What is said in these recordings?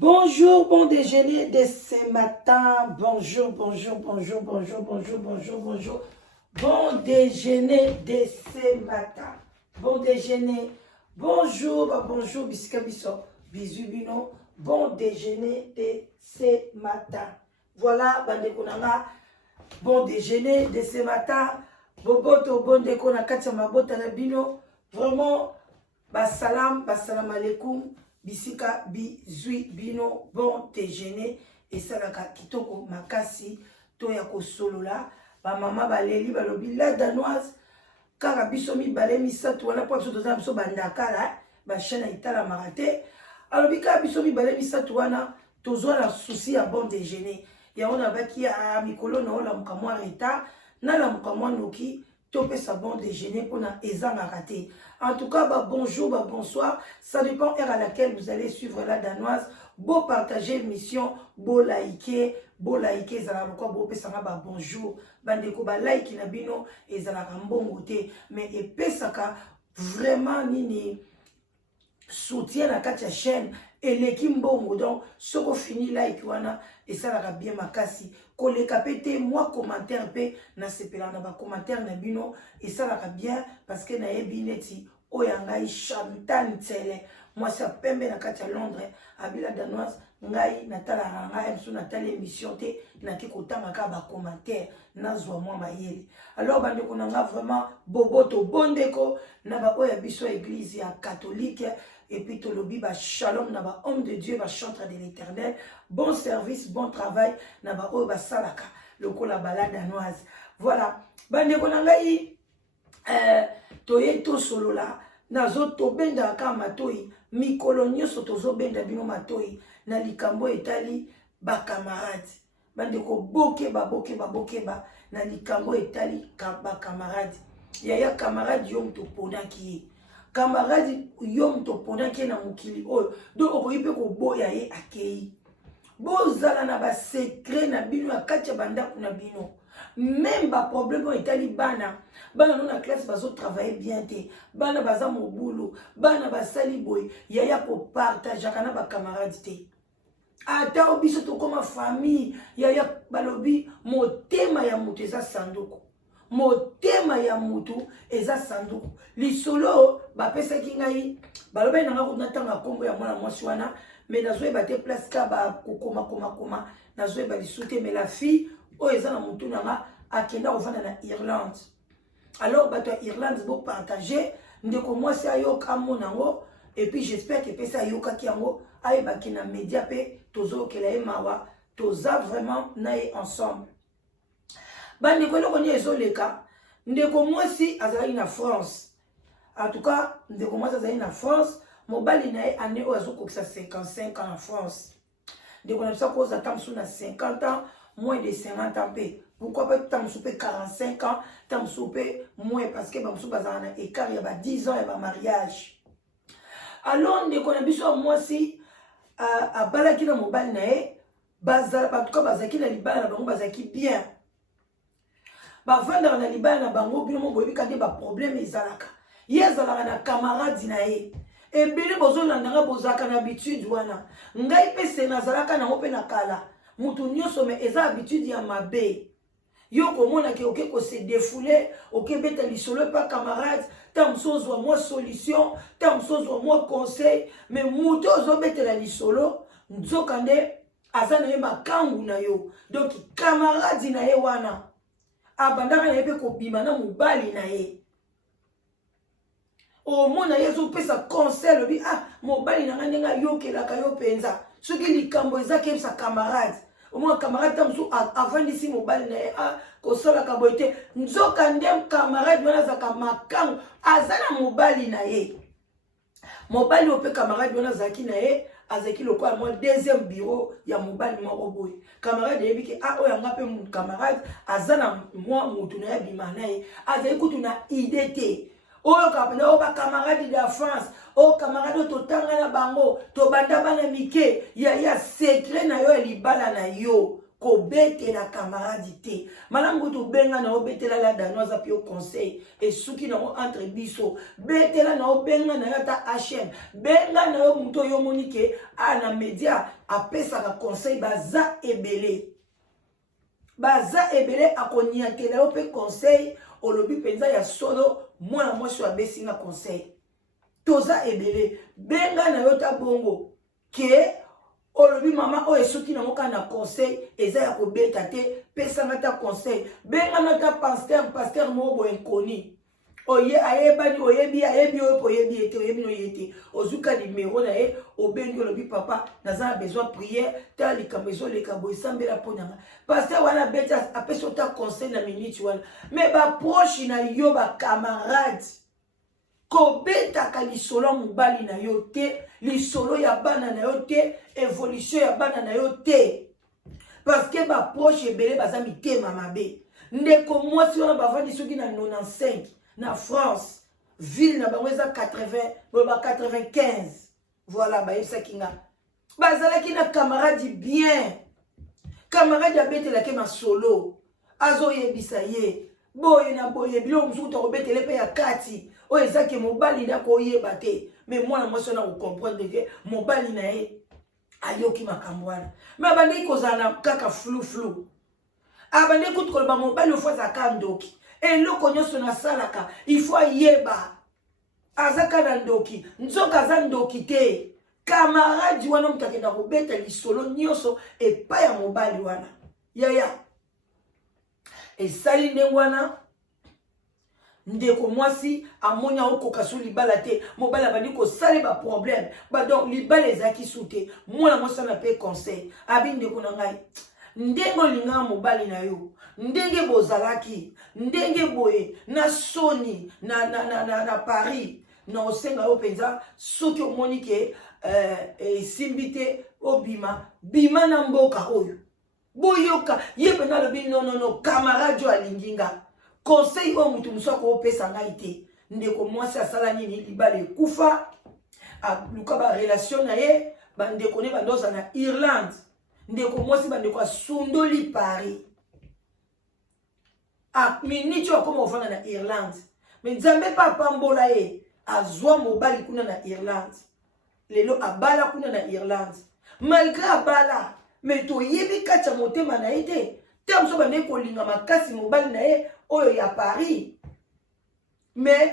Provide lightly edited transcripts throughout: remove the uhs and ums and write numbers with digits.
Bonjour, bon déjeuner de ce matin. Bonjour, bonjour, bonjour, bonjour, bonjour, bonjour, bonjour. Bon déjeuner de ce matin. Bon déjeuner. Bonjour, bonjour, bisika biso. Bisous bino. Bon déjeuner de ce matin. Voilà, bande konanga. Bon déjeuner de ce matin. Boboto, bon déko na kati ya mabota na bino. Vraiment, basalam alaikum. Bisika bizui bino bon déjeuner et salaka kitoko makasi to ya kosolola ba mama baleli balobi la danoise kaka biso mi balé misato wana po biso toza biso bandakala ba chaîne itala marate alobi kaka biso mi balé misato wana tozwa la souci ya bon déjeuner ya ona baki a mikolo na ola mukamwa reta na la mukamwa noki topesa bon déjeuner pour na ezanga raté. En tout cas, bah, bonjour, bah, bonsoir. Ça dépend de l'heure à laquelle vous allez suivre la danoise. Beau partager l'émission, beau liker, zala quoi beau pesanga bah bonjour. Bandeko bah like na bino et zala mbongo te. Mais et pesaka vraiment nini soutien na katia chaîne et l'équipe mbongo donc ce qu'on finit like wana et ça la bien makasi koleka pété moi commentaire pe na sepela na ba commentaire na bino et ça la bien parce que na ebineti oyangai Chantal Tele moi ça pembe na katia Londres abila danoise ngai natala ngai biso natala émission te na ki kotanga ka ba commentaire nazwa moi mayele alors bande konanga vraiment boboto bondeko na ba oya biso église ya catholique. Et puis tolobi ba shalom na ba homme de Dieu ba chantre de l'Éternel bon service bon travail na ba o ba salaka lokola balade danoise voilà bande konangai toye to solo la nazo to benda ka matoi mikolo nyoso tozo benda bino matoi na likambo etali ba camarade bande ko boke ba na likambo etali ba camarade ya camarade yom to ponaki camarade yom to ponaki na mukili oyo donc okoyi pe ko boya ye akei bozala na ba secret na bino ya kati ya bandako na bino même ba problème etali bana no na classe bazo travailler bien te bana baza mobulu bana basali boy yaya ko partage kana ba camarade te ata obiso to koma famille yaya balobi motema ya mutu eza sanduku motema ya mutu eza sanduku lisolo bapesaki ngai balobi nanga kuna tanga kombo ya mwana mwasi wana mais nazoyeba te place ka ba kokoma nazoyeba lisute mais la fille oyo eza na mutu nanga akenda kovanda na Irlande alors bato ya Irlande bo partager ndeko mwasi ayoka monango et puis j'espère que pesa ayokaki yango ayebaki na média pe tozokela ye mawa toza vraiment naye ensemble bandeko eloko ni ezoleka ndeko mwasi azalaki na France en tout cas ndeko mwasi azalaki na France mobali na ye ane oyo azokokisa 55 ans en France ndeko na biso koza tamsu na 50 ans moins de 50 ans pe pourquoi pas tamsu pe 45 ans tamsu pe moins parce que bamsu bazala na écart ya ba 10 ans ya ba mariage alors ndeko na biso mwasi abalaki na mobali na ye bazala en tout cas bazaki na libala na bango bazaki bien bavandaka na libala na bango bino mo boyebi kande ba problème ezalaka ye azalaka na camarade na ye ebele bozolandanga bozalaka na habitude wana ngai mpe se nazalaka nango mpe na kala mutu nyonso me eza habitude ya mabe yo komonaki oke kose défoule okebeta lisolo epa camarade ta mosu ozwa mwa solution ta mosu ozwa mwa conseil me mutu ozobetela lisolo nzoka nde aza na ye makangu na yo donc camarade na ye wana abandaka na ye mpe kobima na mobali na ye omona ye ezopesa conseil lobi mobali na ngai ndenge ayokelaka yo mpenza soki likambo eza kebisa camarade omona camarade ta mosu avandisi mobali na ye kosalaka boye te nzoka nde camarade wana azalaka makangu aza na mobali na ye mobali oyo mpe camarade wana azalaki na ye azaki lokola mwa deuxième bureau ya mobali moko boye camarade yebi ke oyo anga mpe camarade aza na mwa mutu na ye abima na ye azali kutu na idée te oyo kapena oyo bacamarade de France oyo camarade oyo totanga na bango tobanda bana mike ya secret na yo ya libala na yo kobete la camaradité malamu to benga na obetela la danoise pio conseil et souki na entre biso betela na obenga na yata HM benga na yo muto yo monike ana media apesa ka conseil baza ebele akoniatela yo pe conseil olobi penza ya solo mwana mwasi wa besinga conseil toza ebele benga na yo ta bongo ke olobi mama o esuki na moka na conseil eza ya kobeta te pesa ngata conseil benga na ta pasteur mobo enkoni oye ayebani oyebi oyo oyebi ete oyebi no yete ozuka numéro na ye obengi olobi papa naza na besoin prière tala likambo ezoleka boye esambela mpo nanga pasteur wana beta apesi ota conseil na minute wana me baproche na yo bacamarade kobetaka lisolo mobali na yo te lisolo ya bana na yo te évolution ya bana na yo te parce que baproche ebele baza mitema mabe ndeko mwasi wana bavandi soki na 95 na France ville na bango eza 80 ba 95 voilà bayebisaki nga bazalaki na camarade bien camarade abetelaki masolo azoyebisa ye boye na boye bilo mosuku tokobetele mpe ya kati oyo ezaki mobali ndako oyeba te mais mwana mwasi wana kokomprendre ke mobali na ye ayoki makambo wana me abandeki kozala na kaka flou abandeki kutu koloba mobali ofo azalaka ndoki eloko nyonso nasalaka ifo ayeba azaka na ndoki nzoka aza ndoki te kamaradi wana moto akenda kobeta lisolo nyonso epai ya mobali wana yaya esali ndenge wana ndeko mwasi amoni aokoka su libala te mobali abandi kosala baproblème donc libala ezalaki su te mwana mwasi wana mpe conseil abi ndeko na ngai ndenge olingaka mobali na yo ndenge bozalaki ndenge boye na soni na Paris na osenga yo mpenza soki omoni ke esimbi te obima bima na mboka oyo boyoka ye mpenza alobi nonono camarade oyo alingi nga conseil oyo mutu mosu akopesa ngai te ndeko mwasi asala nini libala ekufa aluka barelation na ye bandeko ne bandoza na Irlande ndeko mwasi bandeko asundoli Paris miniti akoma ofanda na Irlande me nzambe pa apambola ye azwa mobali kuna na Irlande lelo abala kuna na Irlande malgré abala me toyebi kati ya motema na ye te te mosu bandeki kolinga makasi mobali na ye oyo ya Paris mais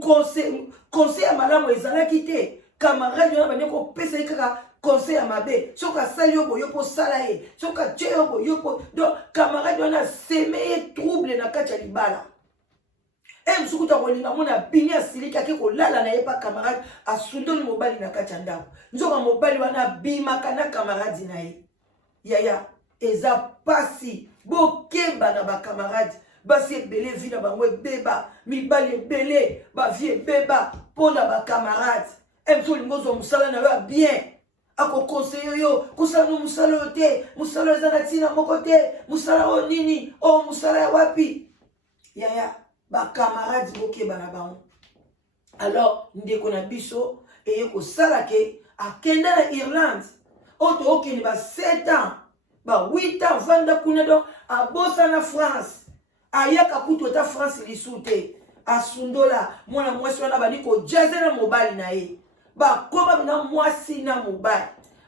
conseil ya malamu ezalaki te camarade wana bandeki kopesa ye kaka conseil ya mabe soki asali yo boyo mpo sala ye soki atie yo boyo mpo donc camarade wana aseme ye trouble na kati ya libala mosuku ta kolinga mona bini asiliki ake kolala na ye pa camarade asundoli mobali na kati ya ndako nzoka mobali wana abimaka na camarade na ye yaya eza pasi bokeba na bacamarade basi ebele vi na bango ebeba mibali ebele bavi ebeba mpo na bacamarade mosu olingi ozwa mosala na yo ya bien akokonseye yo kosala no mosala oyo te mosala eza na ntina moko te mosala oyo nini oyo mosala ya wapi yaya bacamarade bokeba na bango alors ndeko na biso eye kosala ke akenda na Irlande oyo tookende ba 7 ans ba 8 ans vanda kuna donc abosa na France ayaka kutu ata France lisu te asundola mwana mwasi wana bandi kojaze na mobali na ye bakoma bina mwasi na mobali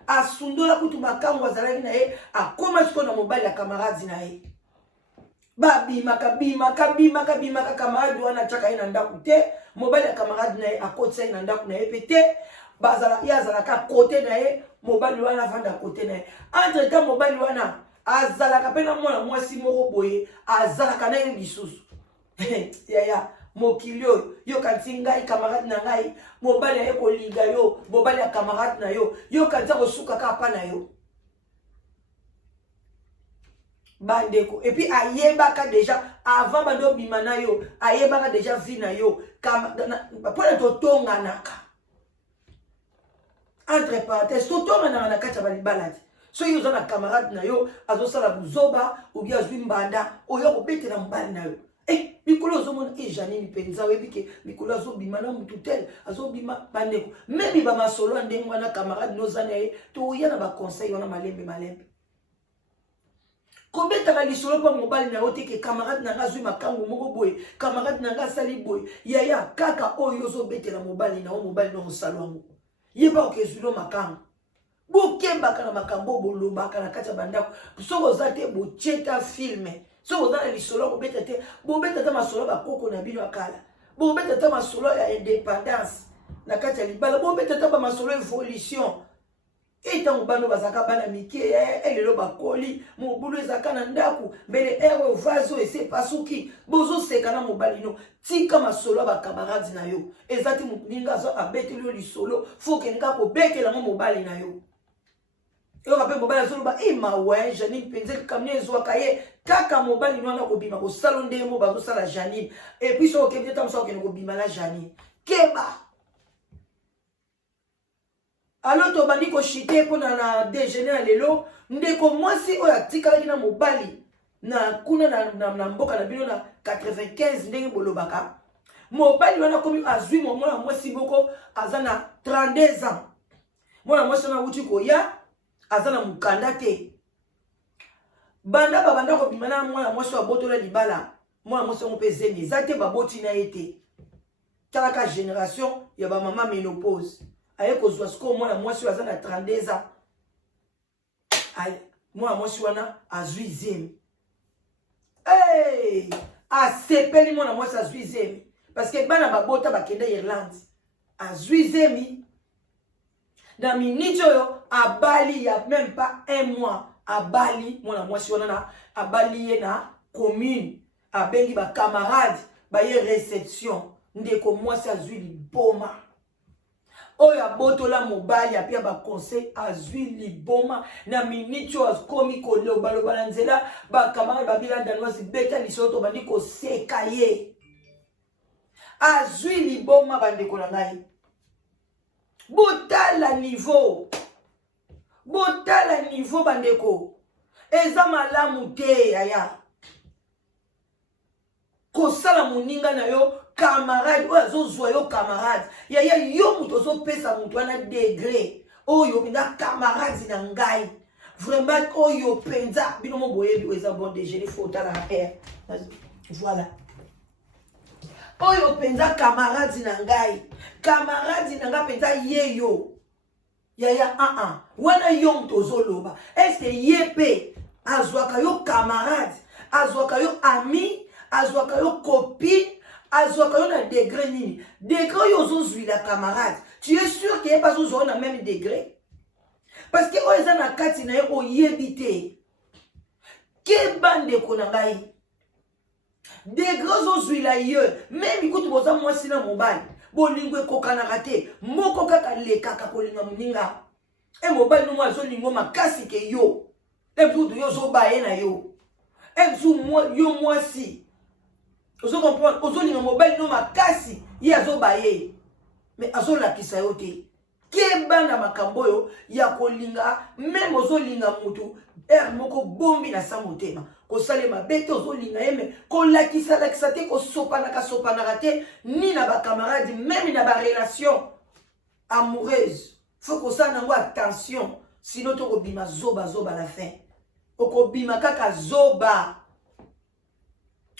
asundola kutu makambo azalaki na ye akoma siko na mobali ya camarade na ye bimaka camarade wana ataka ye na ndako te mobali ya camarade na ye akotisa ye na ndako na ye pe te ye azalaka kote na ye mobali wana avanda kote na ye entre temps mobali wana azalaka mpe na mwana mwasi moko boye azalaka na ye lisusu yaya mokili oyo yokanisi ngai camarade na ngai mobali aye kolinga yo mobali ya camarade na yo yokanisa kosuka kapa na yo bandeko et puis ayebaka déjà avant bando bima na yo ayebaka déjà vie na yo pona totonganaka entre parenthèses totonganaka na kati ya balibala te soki oza na camarade na yo azosala buzoba ou bien azwi mbanda oyo kobetela mobali na yo mikolo ozomona ejanini mpenza oyebi ke mikolo azobima na mutu tel azobima bandeko memi bamasolo ya ndenge wana camarade noza na ye toya na baconseil wana malembe Kobeta na lisolo pa mobali na yote ke camarade na nga zui makangu moko boye, camarade na nga sali boye. Yaya kaka oyo zo betela mobali na o mobali no salwango. Yeba okezulo makangu. Bokembaka na makambo bolobaka na kati ya bandako. Soko zate bocheta filme. Soko zana lisolo kobeta te, bobeta ta masolo ba koko na bino akala. Bobeta ta masolo ya indépendance na kati ya libala, bobeta ta ba masolo evolution. Eta mobano bazaka bana mike elelo bakoli mobulu ezaka na ndaku mbele ewe vazo ese pasuki bozo seka na mobali no tika masolo ba camarades na yo ezati muninga zo abeteli yo lisolo foke nga ko bekela mo mobali na yo yo kape mobali zo ba ima ouais Janine penze kamne zo kaye kaka mobali no na ko bima ko salonde mo bazo sala Janine et puis so ke peut-être so ke ko bima la Janine keba. Alors to bandi ko chité pour na déjeuner à lelo ndeko mwasi oya tikalaki na mobali na kuna na mboka na bino na 95 ndenge bolobaka mobali wana komi azwi mwana mwasi boko azana 32 ans mwana mwasi na uti ko ya azana mukanda te banda babanda ko bimana mwana mwasi wa botola libala mwana mwasi ngo peze ni zate baboti na ete talaka génération ya ba mama ménopause. Aye kozwa siko mwana mwasi waza na 32 ans. Aye, mwana mwasi wana azwi zemi. Hey! Asepeli mwana mwasi azwi zemi. Parce que bana babota bakende Irlande. Azwi zemi. Na minute oyo abali il y a même pas un mois. Abali mwana mwasi wana na abali ye na commune. Abengi ba camarade ba ye réception. Ndeko mwasi azwi liboma. Oya botola mobali apia ba conseil azwi liboma na minicho askomi koloba loba na nzela ba camarade babila danoisi beta lisoto bandi ko seka ye azwi liboma bandeko na ngai botala niveau bandeko eza malamu te yaya kosala moninga na yo camarade oyo azozwa yo camarade yaya yo mutu ozopesa mutu wana degré oyo pinda camarade na ngai vraiment oyo penza bino mo boyebi oyo eza bon déjeuner fota na air voilà oyo penza camarade na ngai penza yeyo yaya wana yo mutu ozoloba est-ce ye pe azwaka yo camarade azwaka yo ami azwaka yo copine azwaka yo na degré nini degré yo ozozwi la camarade tu es sûr qu'il n'y a pas ozwa na même degré parce que oyo eza na kati na ye oyebi te ke bandeko na ngai degré ozozwila ye même ikuti boza mwasi na mobali bolingo ekokanaka te moko kaka lekaka kolinga moninga e mobali nomo azolingo makasi ke yo eputu yo ozobaye na yo eputu yo mwasi ozo comprendre ozolinga mobali no makasi ye azobaye mais azolakisa yo te kebanda makambo yo ya kolinga même ozolinga mutu moko bombi na sa motema kosalema bete ozolinga ye me kolakisa te kosopanaka te ni na bacamarade même na barelation amoureuse faut kosala nango attention sinon tokobima zoba la fin okobima kaka zoba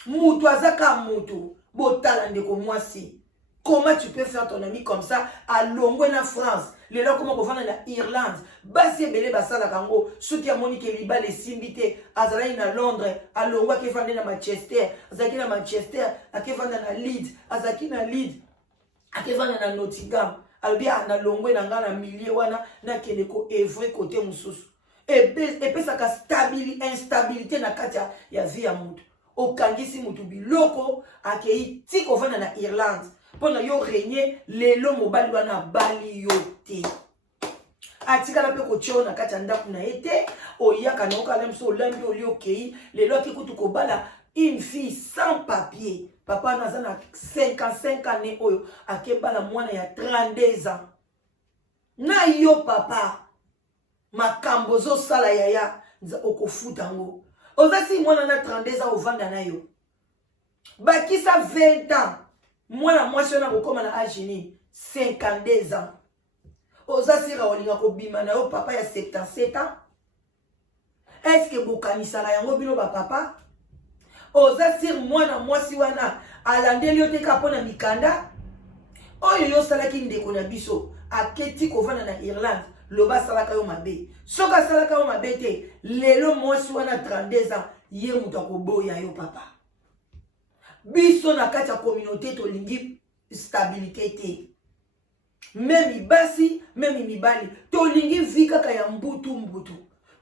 mutu azaka mutu botala ndeko mwasi. Comment tu peux faire ton ami comme ça à Longwe na France lelo comment ko fana na Irlande basi belé basala kango soki ya Monique Liba les simbité azalai na Londres à Longwa ke fana na Manchester azaki na Manchester ake fana na Leeds azaki na Leeds ake fana na Nottingham albia na Longwe na ngana milieu wana na keleko evre côté mususu et pesaka instabilité na kati ya vie ya mutu okangisi mutu biloko akei tiko fana na Irlande pona yo régner lelo mobali wana bali yo te atikala pe ko chona kati ndaku na ete oyaka na okala mso lambi oli okei lelo akikutu ko bala une fille sans papier papa naza na 55 années oyo akebala mwana ya 32 ans na yo papa makambo zo sala yaya nza okofuta ngo ozasi mwana na 32 ans ovanda na yo bakisa 20 ans mwana mwasi na kokoma na agini 52 ans ozasi raolinga ko bima na yo papa ya 77 ans est-ce que bokanisaka yango bino papa? Oza sir mwana mwasi wana alandeli yo te ka pona mikanda oyo yo salaki ndeko na biso aketi kovanda na Irlande loba salaka yo mabe soka salaka yo mabe te lelo mwasi wana 32 ans ye mutu akoboya yo papa biso na kati ya communauté tolingi stabilité te memi basi memi mibali tolingi vi kaka ya mbutu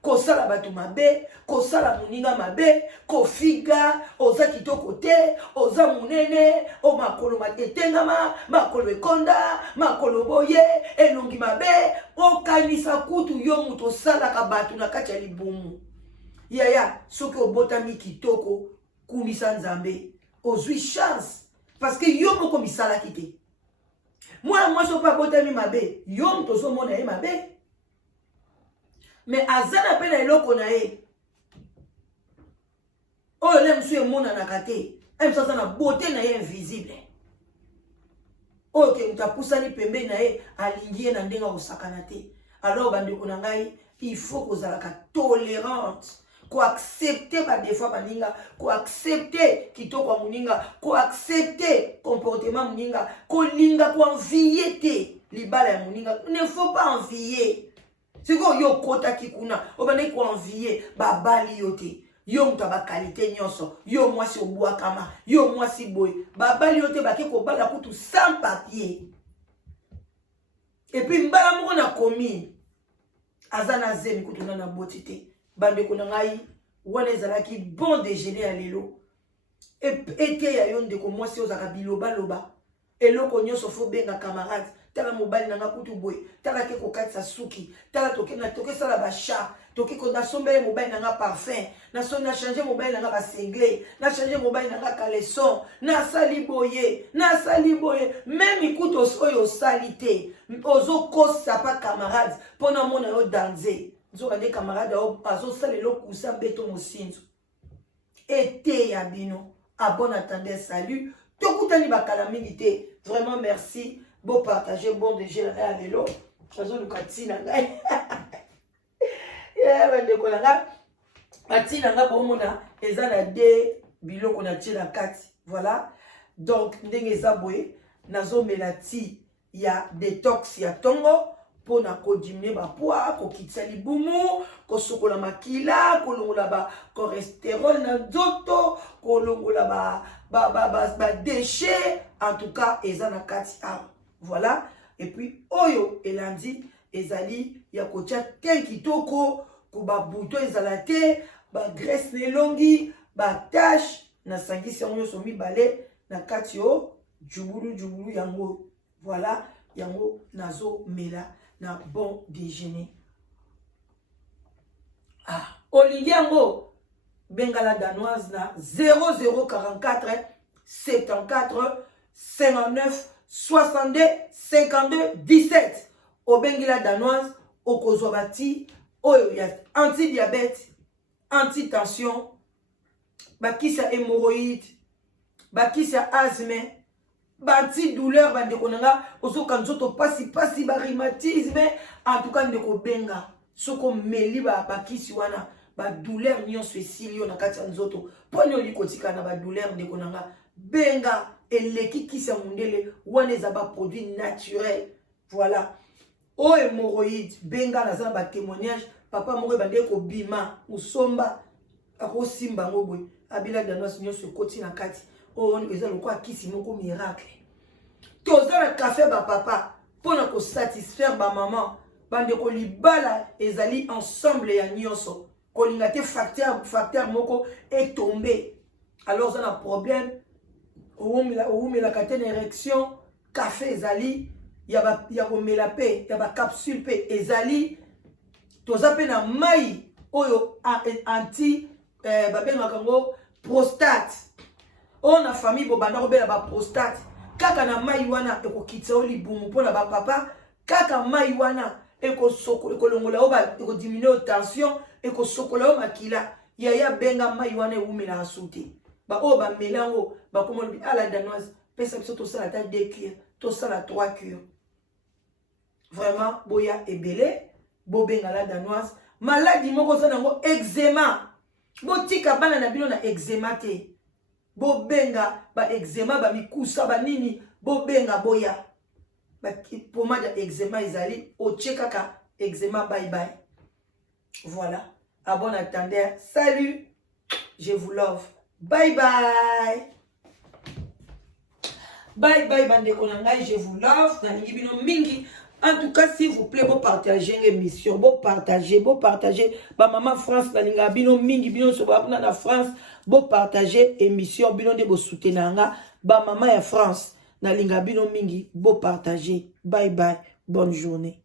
kosala bato mabe kosala moninga mabe kofiga oza kitoko te oza munene o makolo matetengama makolo ekonda makolo boye elongi mabe okanisa kutu yo mutu osalaka bato na kati ya libumu yaya soki obotami kitoko kumisa nzambe ozwi chance parce que yo moko misalaki te mwana mwasi opo abotami mabe yo mutu ozomona ye mabe mais azana pe na eloko na ye oyo le mosu emonanaka te mosu aza na beauté na ye invisible oyo ke moto apusani pembeni na ye alingi ye na ndenge akosakana te alors bandeko na ngai il faut kozalaka tolérante koaccepte badefoi baninga koaccepte kitoko ya moninga koaccepte comportement moninga kolinga koenvie te libala ya moninga ne faut pas envier siko yo kotaki kuna obandeki koenvie babali yo te yo mutu bakalite nyonso yo mwasi obwakama yo mwasi boye babali yo te bake kobala kutu sans papier et puis mbala moko na komi aza na zemi kutu na boti te bandeko na ngai wana ezalaki bon déjeuner ya lelo ete ya yo ndeko mwasi ozaka bilobaloba eloko nyonso fo benga camarade tala mobali nanga kutu boye tala ke kokatisa suki tala toke sala basha toke ko nasombele mobali nanga parfum na changer mobali nanga basengle na changer mobali nanga caleçon na sali boye même kutu oyo osali te ozokosa pa camarade pona mona yo danser nzoka nde camarade azosala eloko kusa mbeto mosinzo ete ya bino à bon attendant salut tokutani bakala mingi te vraiment merci bon partager bon déjeuner à lelo azoluka tina ngai bandeko na ngai batina ngai bomona eza na de biloko na tie na kati voilà donc ndenge eza boye nazomela ti ya détox ya tongo pona kodimine bapwa kokitisa libumu kosokola makila kolongola ba cholestérol na nzoto kolongola ba déchets en tout cas eza na kati awa voilà et puis oyo elandi ezali ya kotia ten kitoko ko ba buto ezala te ba graisse nelongi ba tache na sangisi yango nyonso mibale na kati yo jubulu yango voilà yango nazo mela na bon déjeuner olingi yango bengala danoise na 0044 74 59 62 52 17 obengila danoise okozwa bati oyo ya anti-diabète anti-tension bakisi ya hémorroïde bakisi ya asthme anti-douleur bandeko nanga ozoka nzoto pasi ba rhumatisme en tout cas ndeko benga soko meli bakisi wana ba douleur nyonso esili yo na kati ya nzoto poni olikotika na ba douleur ndeko nanga benga eleki kisi ya mundele wana eza ba produit naturel voilà o hémorroïde benga naza na ba témoignage papa moko bande ko bima usomba akosimba ngo boye abila danoise nyonso ekoti na kati o eza lokwa kisi moko miracle toza na café ba papa pona ko satisfaire ba maman bande ko libala ezali ensemble ya nyonso kolinga te facteur moko est tombé alors ça na problème oumela katene érection café ezali ya komela pe ya ba capsule pe ezali toza pe na mai oyo anti babengaka ngo prostate on a famille bobanda kobela ba prostate kaka na mai wana ekokitisa o libumu mpona bapapa kaka mai wana ekolongola o ekodimine tension ekosokola o makila yaya benga mai wana eumela asute oyo bamelango bakoma lobi ala danoise pesa biso tosala ata 2 cuillères tosala 3 cuillères vraiment boya ebele bobenga la danoise maladie moko za nango eczéma. Botika bana na bino na eczéma te. Bobenga ba eczéma ba mikusa ba nini bobenga boya. Ba pomade ya eczéma ezali ochekaka eczéma bye bye. Voilà. À bon attendeur. Salut. Je vous love. Bye bye. Bye bye bande konangai, je vous love. Nalingi bino mingi. En tout cas, s'il vous plaît, vous partagez l'émission, vous partagez. Ba maman France, nalinga bino mingi, bino sobabuna na France, vous partagez l'émission, bino de vous soutenanga. Ba maman ya France, nalinga bino mingi, vous partagez. Bye bye, bonne journée.